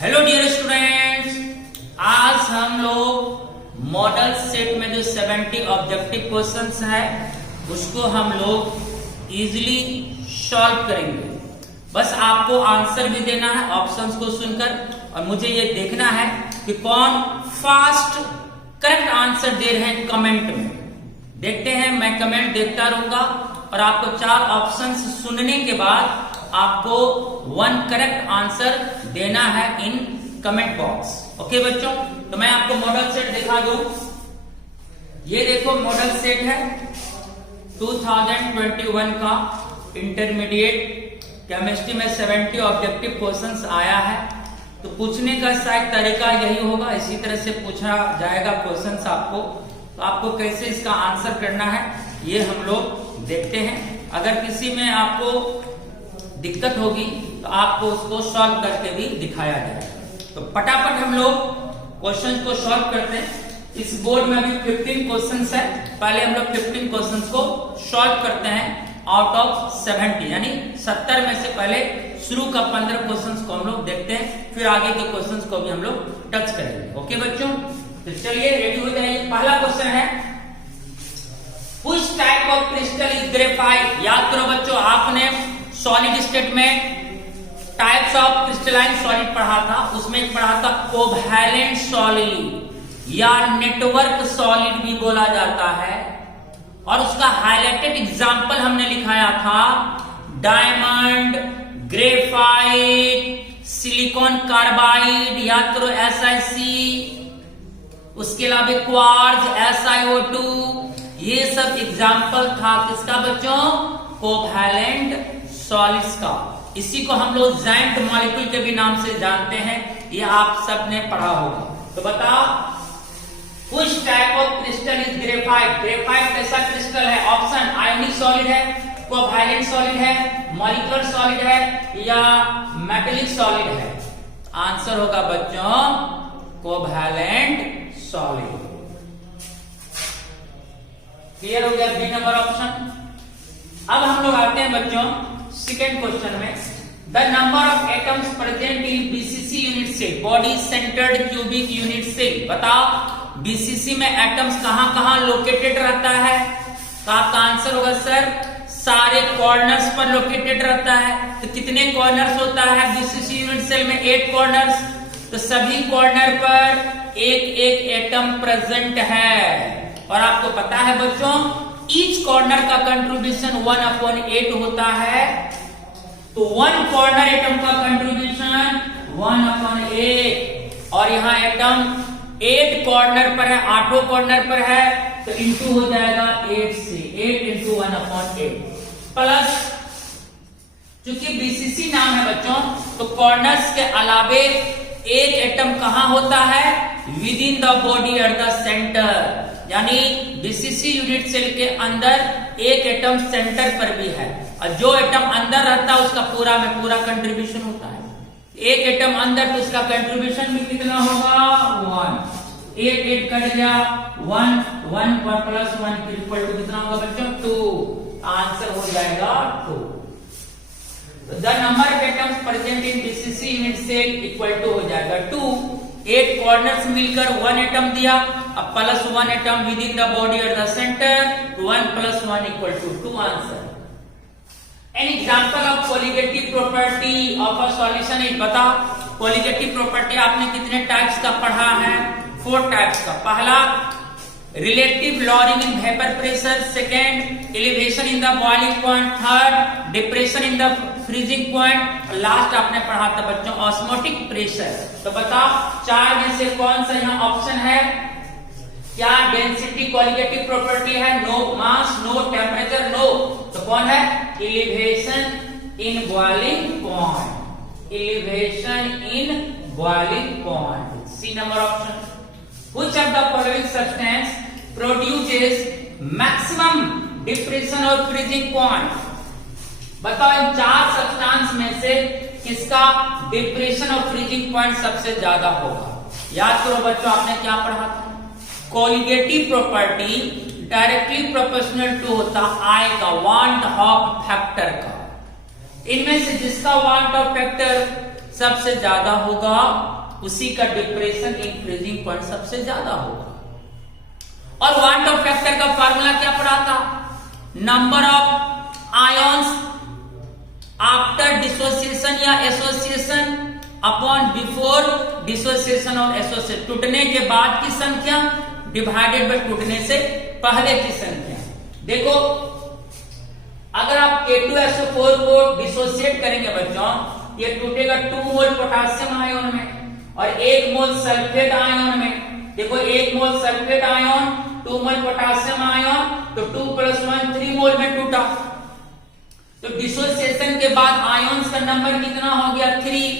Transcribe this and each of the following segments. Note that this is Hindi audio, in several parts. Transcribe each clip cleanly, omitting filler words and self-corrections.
हेलो डियर स्टूडेंट्स, आज हम लोग मॉडल सेट में जो 70 ऑब्जेक्टिव क्वेश्चंस है उसको हम लोग इजीली सॉल्व करेंगे। बस आपको आंसर भी देना है ऑप्शंस को सुनकर, और मुझे ये देखना है कि कौन फास्ट करेक्ट आंसर दे रहे हैं कमेंट में। देखते हैं, मैं कमेंट देखता रहूंगा और आपको 4 ऑप्शंस सुनने के बाद आपको 1 करेक्ट आंसर देना है इन कमेंट बॉक्स। ओके बच्चों, तो मैं आपको मॉडल सेट दिखा दूं। ये देखो मॉडल सेट है 2021 का इंटरमीडिएट केमिस्ट्री में 70 ऑब्जेक्टिव क्वेश्चंस आया है। तो पूछने का शायद तरीका यही होगा, इसी तरह से पूछा जाएगा क्वेश्चंस आपको। तो आपको कैसे इसका आंसर करना है ये हम लोग देखते हैं। अगर किसी में आपको दिक्कत होगी तो आपको उसको सॉल्व करके भी दिखाया जाएगा। तो फटाफट हम लोग क्वेश्चन को सॉल्व करते हैं। इस बोर्ड में अभी 15 क्वेश्चंस है। पहले हम लोग 15 क्वेश्चंस को सॉल्व करते हैं आउट ऑफ 70, यानी 70 में से पहले शुरू का 15 क्वेश्चंस को हम लोग देखते हैं, फिर आगे के क्वेश्चंस को भी हम लोग टच करेंगे। ओके बच्चों, तो चलिए रेडी हो जाइए। पहला क्वेश्चन है, which type of crystal is graphite. याद करो बच्चों, आपने सॉलिड स्टेट में टाइप्स ऑफ क्रिस्टलाइन सॉलिड पढ़ा था, उसमें एक पढ़ा था कोवैलेंट सॉलिड या नेटवर्क सॉलिड भी बोला जाता है, और उसका हाईलाइटेड एग्जांपल हमने लिखाया था डायमंड, ग्रेफाइट, सिलिकॉन कार्बाइड, याद करो SiC, उसके अलावा क्वार्ट्ज, SiO2, ये सब एग्जांपल था किसका बच्चों, कोवैलेंट सॉलिड्स का। इसी को हम लोग जाइंट मॉलिक्यूल के भी नाम से जानते हैं, ये आप सबने पढ़ा होगा। तो बताओ, which type of crystal is graphite. Graphite कैसा क्रिस्टल है? ऑप्शन आयोनिक सॉलिड है, कोवैलेंट सॉलिड है, मॉलिक्यूलर सॉलिड है या मेटेलिक सॉलिड है। आंसर होगा बच्चों कोवैलेंट सॉलिड। क्लियर हो गया बी नंबर ऑप्शन। अब हम लोग आते हैं बच्चों सेकेंड क्वेश्चन में। The number of atoms present in BCC unit cell, body centred cubic unit cell. बताओ BCC में एटम्स कहां कहां लोकेटेड रहता है? तो आपका आंसर होगा सर सारे कॉर्नर्स पर लोकेटेड रहता है। तो कितने कॉर्नर्स होता है BCC यूनिट सेल में? 8 कॉर्नर्स। तो सभी कॉर्नर पर एक एक एटम प्रेजेंट है, और आपको पता है बच्चों ईच कॉर्नर का कंट्रीब्यूशन 1/8 होता है। तो 1 कॉर्नर एटम का कंट्रीब्यूशन 1/8, और यहाँ एटम 8 कॉर्नर पर है, 8 कॉर्नर पर है, तो इंटू हो जाएगा 8 से, 8 इंटू 1/8 प्लस, चूंकि BCC नाम है बच्चों, तो कॉर्नर्स के अलावे एक एटम कहां होता है? With in the body at the centre, यानी BCC यूनिट सेल के अंदर एक एटम सेंटर पर भी है, और जो एटम अंदर रहता है उसका पूरा में पूरा कंट्रीब्यूशन होता है। एक एटम अंदर तो उसका कंट्रीब्यूशन भी कितना होगा? 1। 8 कट गया, 1 प्लस 1 इक्वल टू कितना होगा बच्चों? 2। आंसर हो जाएगा 2। The number of atoms present in BCC unit cell equal to हो जाएगा 2। 8 कॉर्नर्स मिलकर 1 एटम दिया, अब plus 1 atom within the body at the centre, 1 plus 1 equal to 2। Answer. An example of colligative property of a solution is. बताओ कोलिगेटिव प्रॉपर्टी आपने कितने टाइप्स का पढ़ा है? 4 टाइप्स का। पहला relative lowering in vapour pressure, second elevation in the boiling point, third depression in the freezing point, last आपने पढ़ा था बच्चों ऑस्मोटिक प्रेशर। तो बताओ 4 में से कौन सा यहाँ ऑप्शन है? क्या डेंसिटी कोलिगेटिव प्रॉपर्टी है? No. Mass no. Temperature no. तो कौन है? Elevation in boiling point, elevation in boiling point, C number option. Which of the following substance produces maximum depression or freezing point? बताओ इन 4 सब्सटेंस में से किसका डिप्रेशन और फ्रीजिंग पॉइंट सबसे ज्यादा होगा? याद करो बच्चों, आपने क्या पढ़ा था? Colligative property directly proportional to होता I का, वांट ऑफ फैक्टर का। इनमें से जिसका वांट ऑफ फैक्टर सबसे ज्यादा होगा, उसी का डिप्रेशन इंक्रीजिंग पॉइंट सबसे ज्यादा होगा। और वाट ऑफ फैक्टर का फार्मूला क्या पढ़ा था? Number of ions after dissociation या एसोसिएशन अपॉन बिफोर डिसोसिएशन और एसोसिएशन, टूटने के बाद की संख्या डिवाइडेड बाय टूटने से पहले की संख्या। देखो अगर आप K2SO4 को डिसोसिएट करेंगे बच्चों, ये टूटेगा 2 मोल पोटेशियम आयन में और 1 मोल सल्फेट आयन में। देखो 1 मोल सल्फेट आयन, 2 मोल पोटेशियम आयन, तो 2 + 1 3 मोल में टूटा। तो डिसोसिएशन के बाद आयन्स का नंबर कितना हो गया? 3।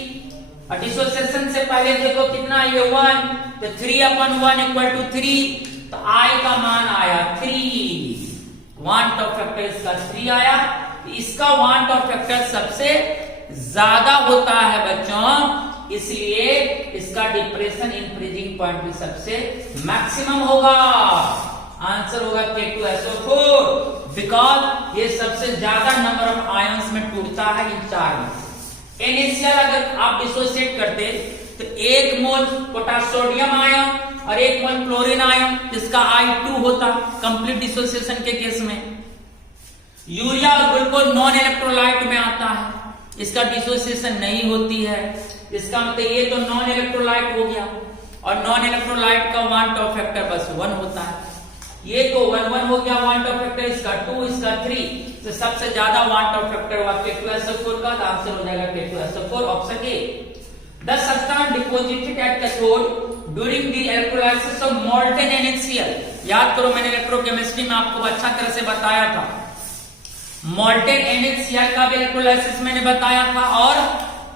और डिसोसिएशन से पहले देखो कितना, ये 1, तो 3/1 = 3, तो I का मान आया 3। वांट ऑफ फैक्टर इसका 3 आया। इसका वांट ऑफ फैक्टर सबसे ज्यादा होता है बच्चों, इसलिए इसका डिप्रेशन इंक्रीजिंग पॉइंट भी सबसे मैक्सिमम होगा। आंसर होगा K2SO4, बिकॉज ये सबसे ज्यादा नंबर ऑफ आयंस में टूटता है इन 4 में से। NaCl अगर आप डिसोसिएट करते तो 1 मोल पोटेशियम आयन और 1 मोल क्लोरीन आयन, जिसका I2 होता कंप्लीट डिसोसिएशन के केस में। यूरिया और ग्लूकोज नॉन इलेक्ट्रोलाइट में आता है, इसका डिसोसिएशन नहीं होती है। इसका मतलब ये तो नॉन इलेक्ट्रोलाइट हो गया, और नॉन इलेक्ट्रोलाइट का वांट ऑफ फैक्टर बस 1 होता है। ये तो 1 हो गया वांट ऑफ फैक्टर, इसका 2, इसका 3, तो सबसे ज्यादा वांट ऑफ फैक्टर हुआ K2SO4 का, तो आंसर हो जाएगा K2SO4 option A. The substance deposited at cathode during the electrolysis of molten NaCl, याद करो मैंने इलेक्ट्रोकेमिस्ट्री में आपको अच्छा तरह से बताया था। molten NaCl का भी इलेक्ट्रोलाइसिस मैंने बताया था, और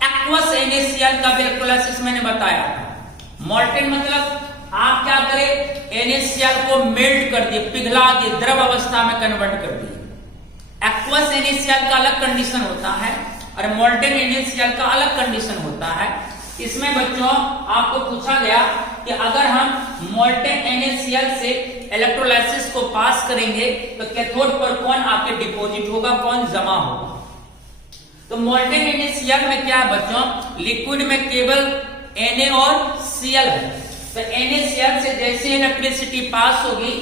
aqueous NaCl का भी इलेक्ट्रोलाइसिस मैंने बताया था। molten मतलब आप क्या करें, NaCl को मेल्ट कर दिए, पिघला दिए, द्रव अवस्था में कन्वर्ट कर दिए। aqueous NaCl का अलग कंडीशन होता है और molten NaCl का अलग कंडीशन होता है। इसमें बच्चों आपको पूछा गया कि अगर हम molten NaCl से इलेक्ट्रोलाइसिस को पास करेंगे तो कैथोड पर कौन आके डिपॉजिट होगा, कौन जमा होगा। तो molten NaCl में क्या है बच्चों, लिक्विड में केवल Na और Cl है। तो NaCl से जैसे इलेक्ट्रिसिटी पास होगी,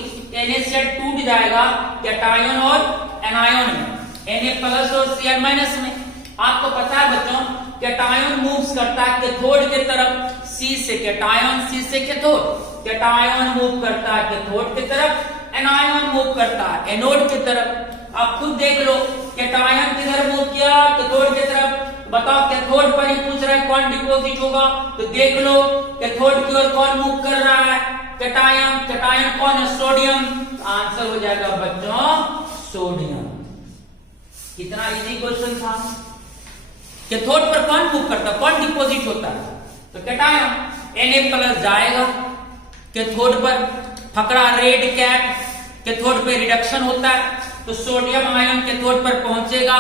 NaCl टूट जाएगा कैटायन और एनायन में, Na+ और Cl- में। आपको पता है बच्चों कैटायन मूव्स करता है कैथोड की तरफ, C से कैटायन, C से कैथोड। कैटायन मूव करता है कैथोड की तरफ, एनायन मूव करता है एनोड की तरफ। आप खुद देख लो कैटायन किधर मूव किया, कैथोड की तरफ। बताओ कैथोड पर ही पूछ रहा है कौन डिपॉजिट होगा, तो देख लो कैथोड की ओर कौन मूव कर रहा है, कैटायन। कैटायन कौन है, सोडियम। आंसर हो जाएगा बच्चों सोडियम। कितना इजी क्वेश्चन था। कैथोड पर कौन मूव करता है, कौन डिपॉजिट होता है, तो कैटायन। Na+ जाएगा कैथोड पर, फकड़ा रेड कैप, कैथोड पे रिडक्शन होता है, तो सोडियम आयन कैथोड पर पहुंचेगा,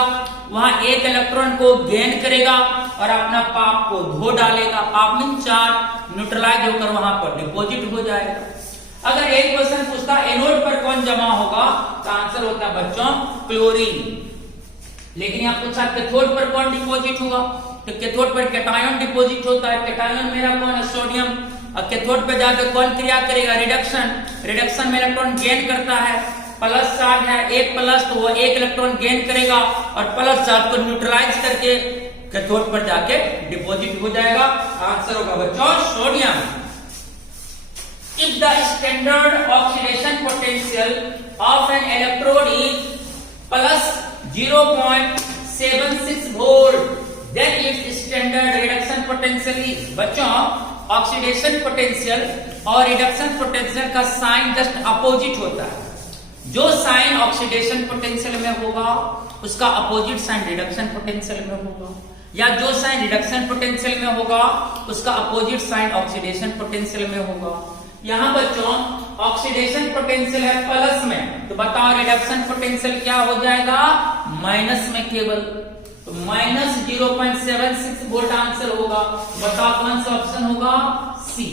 वहां 1 इलेक्ट्रॉन को गेन करेगा और अपना पाप को धो डालेगा। पाप मीन चार्ज न्यूट्रलाइज होकर वहां पर डिपॉजिट हो जाएगा। अगर एक क्वेश्चन पूछता एनोड पर कौन जमा होगा, तो आंसर होता है बच्चों क्लोरीन। लेकिन यहां पूछा कैथोड पर कौन डिपॉजिट होगा, तो कैथोड पर कैटायन डिपॉजिट होता है। कैटायन मेरा कौन है, सोडियम। और कैथोड पर जाकर कौन क्रिया करेगा, रिडक्शन। रिडक्शन में इलेक्ट्रॉन गेन करता है, प्लस चार्ज है 1+, तो वो 1 इलेक्ट्रॉन गेन करेगा और प्लस चार्ज को न्यूट्रलाइज करके कैथोड पर जाके डिपॉजिट हो जाएगा। आंसर होगा बच्चों sodium. If the standard oxidation potential of an electrode is plus 0.76 volt, then its standard reduction potential is, बच्चों ऑक्सीडेशन पोटेंशियल और रिडक्शन पोटेंशियल का साइन जस्ट अपोजिट होता है। जो साइन ऑक्सीडेशन पोटेंशियल में होगा उसका अपोजिट साइन रिडक्शन पोटेंशियल में होगा, या जो साइन रिडक्शन पोटेंशियल में होगा उसका अपोजिट साइन ऑक्सीडेशन पोटेंशियल में होगा। यहां बच्चों ऑक्सीडेशन पोटेंशियल है प्लस में, तो बताओ रिडक्शन पोटेंशियल क्या हो जाएगा, माइनस में केवल, तो माइनस 0.76 वोल्ट आंसर होगा। बताओ कौन सा ऑप्शन होगा, सी।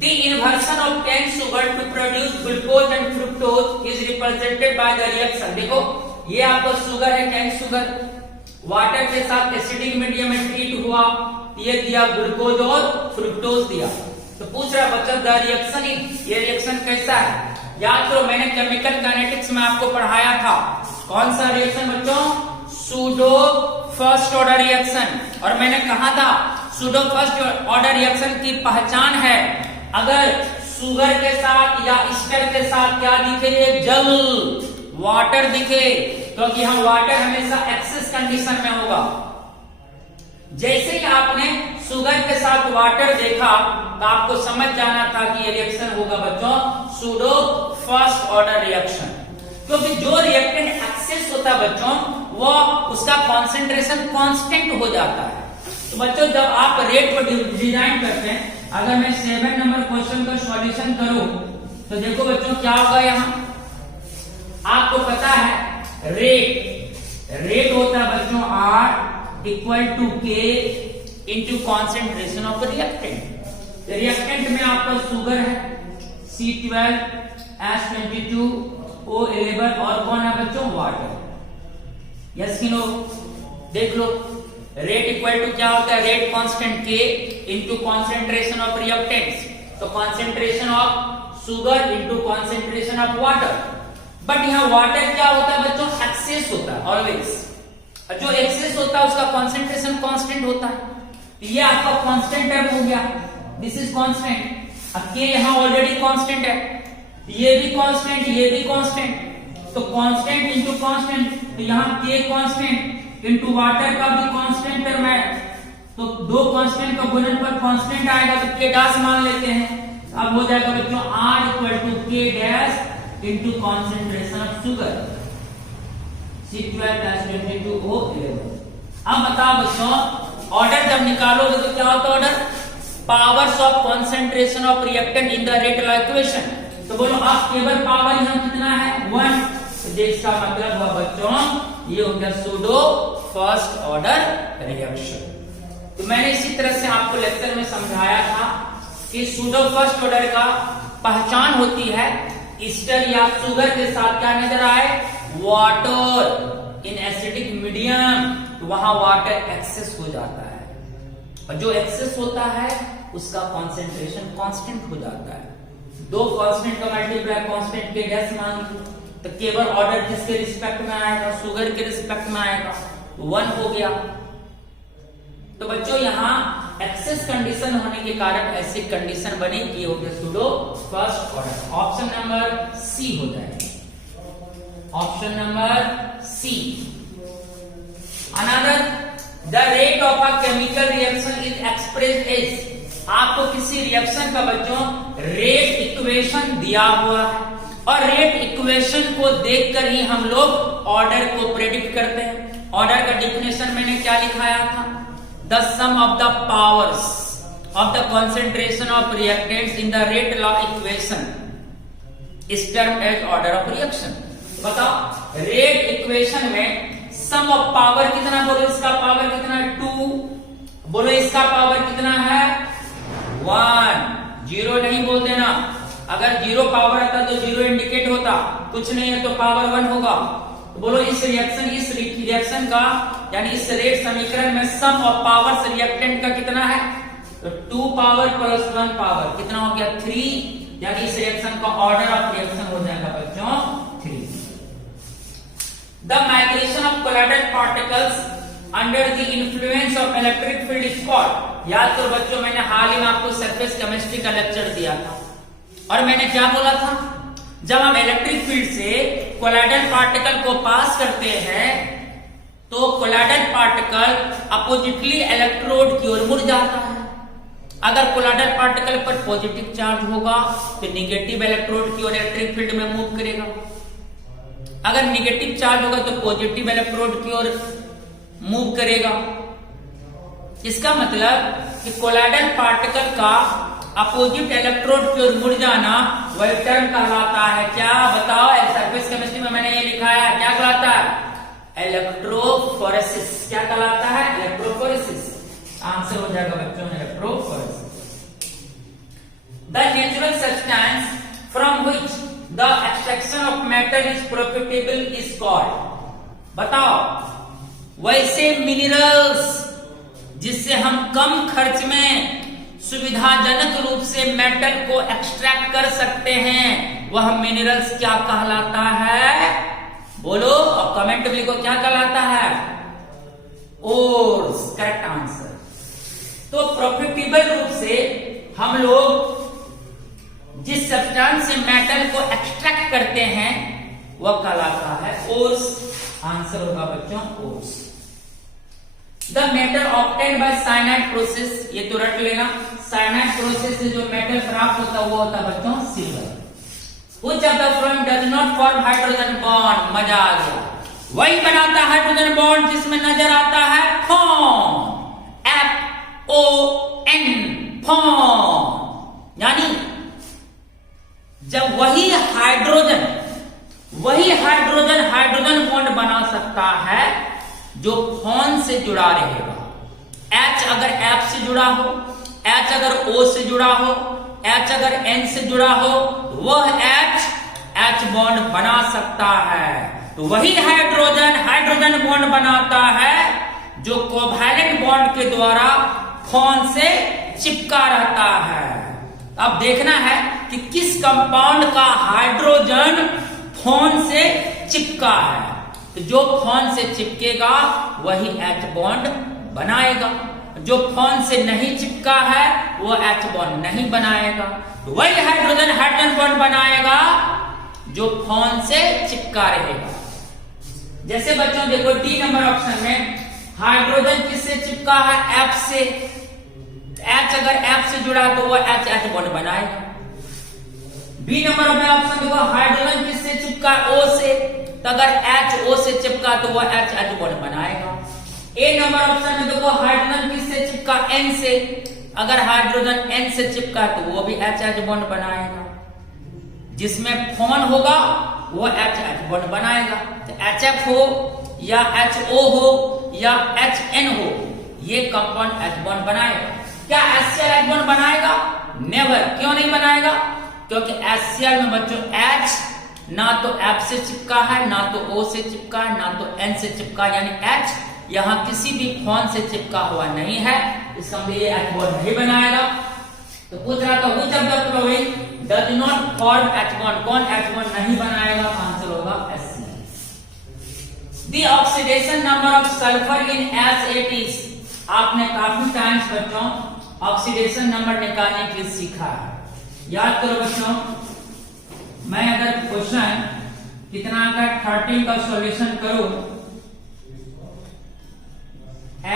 The inversion of cane sugar to produce glucose and fructose is represented by the reaction। देखो ये आपका शुगर है कैन शुगर, वाटर के साथ एसिडिक मीडियम में ट्रीट हुआ, ये दिया ग्लूकोज और फ्रुक्टोज दिया। तो पूछ रहा बच्चा द रिएक्शन, ये रिएक्शन कैसा है? याद करो मैंने केमिकल काइनेटिक्स में आपको पढ़ाया था, कौन सा रिएक्शन बच्चों? Pseudo first order reaction. और मैंने कहा था सूडो फर्स्ट ऑर्डर रिएक्शन की पहचान है अगर शुगर के साथ या ईस्टर के साथ क्या दिखे? जल, वाटर दिखे, क्योंकि हम वाटर हमेशा एक्सेस कंडीशन में होगा। जैसे ही आपने शुगर के साथ वाटर देखा तो आपको समझ जाना था कि ये रिएक्शन होगा बच्चों सूडो फर्स्ट ऑर्डर रिएक्शन, क्योंकि जो रिएक्टेंट एक्सेस होता है बच्चों वो उसका कॉन्सेंट्रेशन कांस्टेंट हो जाता है। तो बच्चों जब आप रेट को डिजाइन करते हैं, अगर मैं 7 नंबर क्वेश्चन का सॉल्यूशन करूं तो देखो बच्चों क्या होगा, यहां आपको पता है रेट होता है बच्चों R equal to K into concentration of reactant. Reactant में आपका शुगर है C12 H22 O11 और कौन है बच्चों? वाटर। यस कि नो? देख लो रेट इक्वल टू क्या होता है? Rate constant K into concentration of reactants. तो concentration of sugar into concentration of water. But यहाँ वाटर क्या होता है बच्चों? एक्सेस होता है ऑलवेज। जो एक्सेस होता है उसका कॉन्सेंट्रेशन कांस्टेंट होता है। ये आपका कांस्टेंट टर्म हो गया, दिस इज कांस्टेंट। अब K यहाँ ऑलरेडी कांस्टेंट है, ये भी कांस्टेंट, ये भी कांस्टेंट। तो कांस्टेंट इंटू कांस्टेंट, तो यहाँ K कांस्टेंट इंटू वाटर का भी कांस्टेंट टर्म है, तो दो कांस्टेंट का गुणन पर कांस्टेंट आएगा तो K डैश मान लेते हैं। अब हो जाएगा बच्चों R equal to K dash into concentration of sugar C12H22O11। अब बताओ बच्चों ऑर्डर जब निकालोगे तो क्या होता है order? Powers of concentration of reactant in the rate law equation. तो बोलो आप केवल पावर यहाँ कितना है? 1। तो इसका मतलब हुआ बच्चों ये हो गया सूडो फर्स्ट ऑर्डर रिएक्शन। तो मैंने इसी तरह से आपको लेक्चर में समझाया था कि सूडो फर्स्ट ऑर्डर का पहचान होती है ईस्टर या शुगर के साथ क्या नजर आए? वाटर इन एसिडिक मीडियम, तो वहां वाटर एक्सेस हो जाता है और जो एक्सेस होता है उसका कॉन्सेंट्रेशन कांस्टेंट हो जाता है। दो कांस्टेंट का मल्टीप्लाई कांस्टेंट के डैश मान लो तो केवल ऑर्डर किसके रिस्पेक्ट में आएगा? शुगर के रिस्पेक्ट में आएगा, 1 हो गया। तो बच्चों यहाँ एक्सेस कंडीशन होने के कारण ऐसी कंडीशन बनी कि हो गया pseudo first order. Option number C हो जाएगा, option number C. Another the rate of a chemical reaction is expressed as, आपको किसी रिएक्शन का बच्चों रेट इक्वेशन दिया हुआ है और रेट इक्वेशन को देखकर ही हम लोग ऑर्डर को प्रेडिक्ट करते हैं। ऑर्डर का डिफिनेशन मैंने क्या लिखाया था? The sum of the powers of the concentration of reactants in the rate law equation is termed as order of reaction. बताओ रेट इक्वेशन में सम ऑफ पावर कितना? बोलो इसका पावर कितना है? 2। बोलो इसका पावर कितना है? 1। 0 नहीं बोल देना, अगर 0 पावर आता तो 0 इंडिकेट होता, कुछ नहीं है तो पावर 1 होगा। तो बोलो इस रिएक्शन का यानी इस रेट समीकरण में सम ऑफ पावर्स रिएक्टेंट का कितना है? तो 2 पावर प्लस 1 पावर कितना हो गया? 3। यानी इस रिएक्शन का ऑर्डर ऑफ रिएक्शन हो जाएगा बच्चों 3। The migration of colloidal particles under the influence of electric field is called, याद करो बच्चों मैंने हाल ही में आपको सरफेस केमिस्ट्री का लेक्चर दिया था और मैंने क्या बोला था? जब हम इलेक्ट्रिक फील्ड से कोलाइडल पार्टिकल को पास करते हैं तो कोलाइडल पार्टिकल अपोजिटली इलेक्ट्रोड की ओर मुड़ जाता है। अगर कोलाइडल पार्टिकल पर पॉजिटिव चार्ज होगा तो निगेटिव इलेक्ट्रोड की ओर इलेक्ट्रिक फील्ड में मूव करेगा, अगर निगेटिव चार्ज होगा तो पॉजिटिव इलेक्ट्रोड की ओर मूव करेगा। इसका मतलब कि कोलाइडल पार्टिकल का अपोजिट इलेक्ट्रोड की ओर मुड़ जाना वह टर्म कहलाता है क्या? बताओ, सरफेस केमिस्ट्री में मैंने ये लिखा है, क्या कहलाता है? इलेक्ट्रोफोरेसिस। क्या कहलाता है? इलेक्ट्रोफोरेसिस। आंसर हो जाएगा बच्चों electrophoresis. The natural substance from which the extraction of metal is profitable is called. बताओ वैसे मिनरल्स जिससे हम कम खर्च में सुविधाजनक रूप से मेटल को एक्सट्रैक्ट कर सकते हैं, वह मिनरल्स क्या कहलाता है? बोलो और कमेंट में लिखो, क्या कहलाता है? Ores, correct answer. तो प्रॉफिटेबल रूप से हम लोग जिस सब्सटेंस से मेटल को एक्सट्रैक्ट करते हैं वह कहलाता है ओर्स। आंसर होगा बच्चों ores. The metal obtained by cyanide process, ये तो रट लेना, साइनाइड प्रोसेस से जो मेटल प्राप्त होता है वो होता है बच्चों silver. Which of the following does not form hydrogen bond? मजा आ गया। वही बनाता है हाइड्रोजन बॉन्ड जिसमें नजर आता है फॉर्म, FON, फॉर्म। यानी जब वही हाइड्रोजन बॉन्ड बना सकता है जो फॉन से जुड़ा रहेगा। H अगर F से जुड़ा हो, H अगर O से जुड़ा हो, H अगर N से जुड़ा हो, वह H बॉन्ड बना सकता है। तो वही हाइड्रोजन बॉन्ड बनाता है जो कोवैलेंट बॉन्ड के द्वारा फॉन से चिपका रहता है। अब देखना है कि किस कंपाउंड का हाइड्रोजन फॉन से चिपका है। तो जो फॉन से चिपकेगा वही H बॉन्ड बनाएगा, जो फॉन से नहीं चिपका है वो H बॉन्ड नहीं बनाएगा। तो वही हाइड्रोजन बॉन्ड बनाएगा जो फॉन से चिपका रहेगा। जैसे बच्चों देखो डी नंबर ऑप्शन में हाइड्रोजन किससे चिपका है? F से। H अगर F से जुड़ा तो वो H बॉन्ड बनाएगा। बी नंबर में ऑप्शन देखो हाइड्रोजन किससे चिपका? O से। तो अगर H O से चिपका तो वो H बॉन्ड बनाएगा। ए नंबर ऑप्शन में देखो हाइड्रोजन किससे चिपका? N से। अगर हाइड्रोजन N से चिपका तो वो भी H बॉन्ड बनाएगा। जिसमें फॉन होगा वो H बॉन्ड बनाएगा। तो HF हो या HO हो या HN हो, ये कंपाउंड H बॉन्ड बनाएगा। क्या HCl H बॉन्ड बनाएगा? नेवर। क्यों नहीं बनाएगा? क्योंकि HCl में बच्चों H ना तो F से चिपका है, ना तो O से चिपका है, ना तो N से चिपका है, यानी H यहां किसी भी फॉन से चिपका हुआ नहीं है, इसका मतलब ये H बॉन्ड नहीं बनाएगा। तो पूछ रहा था which of the following does not form H bond? कौन H bond नहीं बनाएगा? आंसर होगा HCl। The oxidation number of sulfur in H8 is, आपने काफी टाइम्स बच्चों ऑक्सीडेशन नंबर निकालने के लिए सीखा है। याद करो बच्चों, मैं अगर क्वेश्चन कितना का 13 का सॉल्यूशन करूं,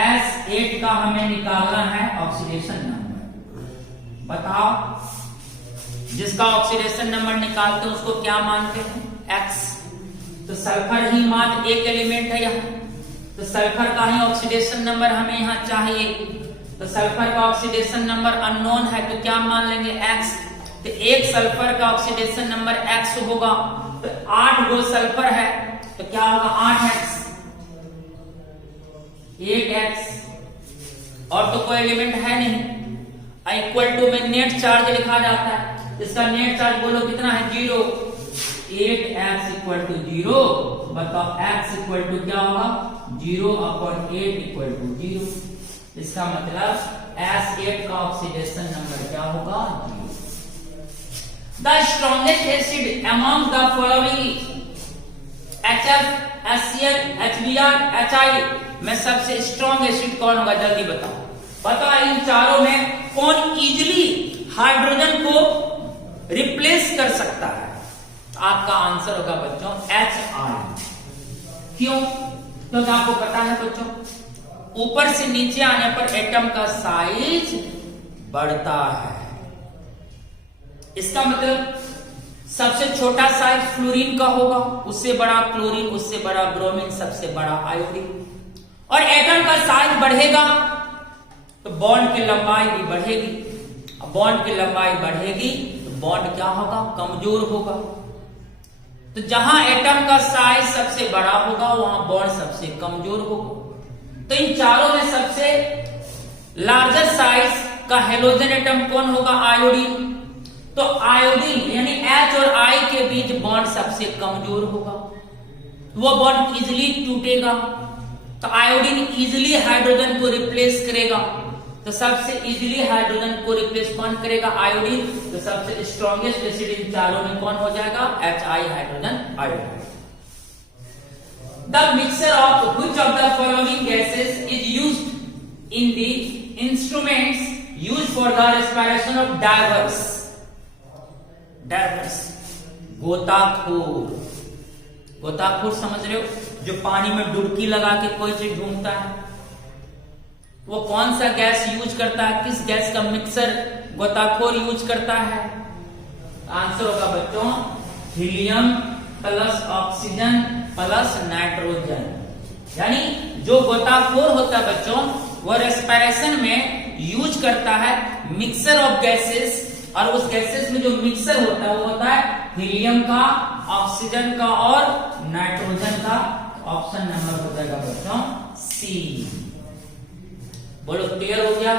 S8 का हमें निकालना है ऑक्सीडेशन नंबर। बताओ, जिसका ऑक्सीडेशन नंबर निकालते हैं उसको क्या मानते हैं? X। तो सल्फर ही मात्र एक एलिमेंट है यहाँ, तो सल्फर का ही ऑक्सीडेशन नंबर हमें यहाँ चाहिए। तो सल्फर का ऑक्सीडेशन नंबर अननोन है तो क्या मान लेंगे? X। तो एक सल्फर का ऑक्सीडेशन नंबर X होगा, तो 8 गो सल्फर है तो क्या होगा? 8X, 8X। और तो कोई एलिमेंट है नहीं। इक्वल टू में नेट चार्ज लिखा जाता है, इसका नेट चार्ज बोलो कितना है? 0। 8X equal to 0। बताओ X इक्वल टू क्या होगा? 0/8 इक्वल टू 0। इसका मतलब S8 का ऑक्सीडेशन नंबर क्या होगा? 0। The strongest acid among the following HF, HCl, HBr, HI में सबसे स्ट्रॉन्ग एसिड कौन होगा? जल्दी बताओ। पता इन चारों में कौन इजिली हाइड्रोजन को रिप्लेस कर सकता है? आपका आंसर होगा बच्चों HI। क्यों? क्योंकि आपको पता है बच्चों, ऊपर से नीचे आने पर एटम का साइज बढ़ता है। इसका मतलब सबसे छोटा साइज फ्लोरीन का होगा, उससे बड़ा क्लोरीन, उससे बड़ा ब्रोमीन, सबसे बड़ा आयोडीन। और एटम का साइज बढ़ेगा तो बॉन्ड की लंबाई भी बढ़ेगी। अब बॉन्ड की लंबाई बढ़ेगी तो बॉन्ड क्या होगा? कमजोर होगा। तो जहां एटम का साइज सबसे बड़ा होगा वहां बॉन्ड सबसे कमजोर होगा। तो इन चारों में सबसे लार्जेस्ट साइज का हेलोजन एटम कौन होगा? आयोडीन। तो आयोडीन यानी H और I के बीच बॉन्ड सबसे कमजोर होगा, वो बॉन्ड इजिली टूटेगा। तो आयोडीन इजिली हाइड्रोजन को रिप्लेस करेगा। तो सबसे इजिली हाइड्रोजन को रिप्लेस कौन करेगा? आयोडीन। तो सबसे स्ट्रॉन्गेस्ट एसिड इन चारों में कौन हो जाएगा? HI hydrogen iodide. The mixture of which of the following gases is used in the instruments used for the respiration of diverse. Diverse गोताखोर। गोताखोर समझ रहे हो? जो पानी में डुबकी लगा के कोई चीज ढूंढता है, वो कौन सा गैस यूज करता है? किस गैस का मिक्सर गोताखोर यूज करता है? आंसर होगा बच्चों helium plus oxygen plus nitrogen. यानी जो गोताखोर होता है बच्चों, वो रेस्पिरेशन में यूज करता है मिक्सर ऑफ गैसेस, और उस गैसेस में जो मिक्सर होता है वो होता है हीलियम का, ऑक्सीजन का और नाइट्रोजन का। ऑप्शन नंबर हो जाएगा बच्चों सी। बोलो क्लियर हो गया?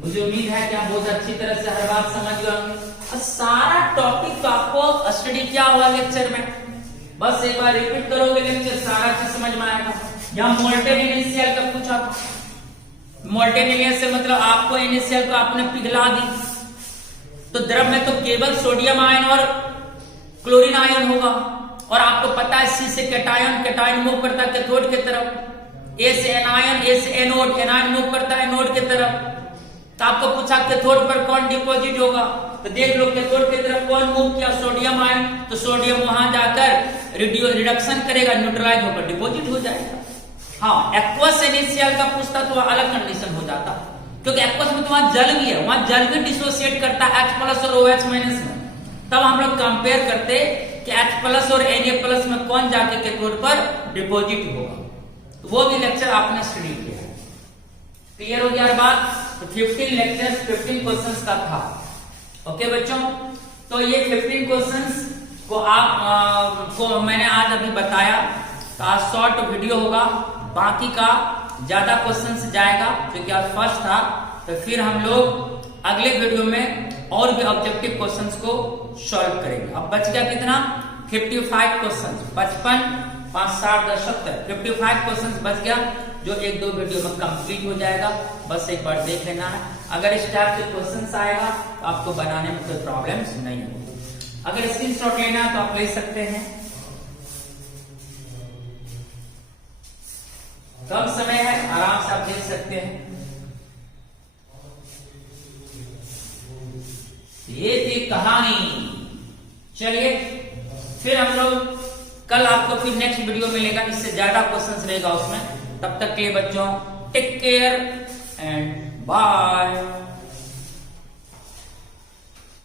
मुझे उम्मीद है कि आप बहुत अच्छी तरह से हर बात समझ गए होंगे। और सारा टॉपिक आपको स्टडी क्या हुआ लेक्चर में, बस एक बार रिपीट करोगे लेक्चर, सारा चीज समझ में आएगा। यहाँ मोल्टेन इनिशियल का पूछा था। मोल्टेन इनिशियल मतलब आपको इनिशियल को आपने पिघला दी, तो द्रव में तो केवल सोडियम आयन और क्लोरीन आयन होगा, और आपको पता है सी से कैटायन, कैटायन मूव करता है कैथोड की तरफ, ए से एनायन, ए से एनोड, एनायन मूव करता है एनोड की तरफ। तो आपको पूछा कैथोड पर कौन डिपॉजिट होगा, तो देख लो कैथोड की तरफ कौन मूव किया? Sodium ion. तो सोडियम वहां जाकर रिडक्शन करेगा, न्यूट्रलाइज होकर डिपॉजिट हो जाएगा। हाँ, एक्वस इनिशियल का पूछता तो अलग कंडीशन हो जाता, क्योंकि एक्वस में तो वहां जल भी है, वहां जल भी डिसोसिएट करता है H प्लस और OH माइनस में। तब हम लोग कंपेयर करते कि H प्लस और Na प्लस में कौन जाके कैथोड पर डिपॉजिट होगा। तो वो भी लेक्चर आपने स्टडी किया है। क्लियर हो गया बात? तो 15 लेक्चर्स 15 क्वेश्चंस का था। ओके बच्चों, तो ये 15 क्वेश्चंस को आप को मैंने आज अभी बताया। तो आज शॉर्ट वीडियो होगा, बाकी का ज्यादा क्वेश्चंस जाएगा क्योंकि आज फर्स्ट था। तो फिर हम लोग अगले वीडियो में और भी ऑब्जेक्टिव क्वेश्चंस को सॉल्व करेंगे। अब बच गया कितना? 55 क्वेश्चन। 55 5 7 10 70 55 क्वेश्चन बच गया, जो एक दो वीडियो में कंप्लीट हो जाएगा। बस एक बार देख लेना है। अगर इस टाइप के क्वेश्चंस आएगा तो आपको बनाने में कोई प्रॉब्लम्स नहीं होगी। अगर स्क्रीनशॉट लेना है तो आप ले सकते हैं। कम समय है, आराम से आप देख सकते हैं। ये थी कहानी। चलिए फिर हम लोग कल आपको फिर नेक्स्ट वीडियो मिलेगा, इससे ज्यादा क्वेश्चंस रहेगा उसमें। तब तक के लिए बच्चों टेक केयर एंड बाय।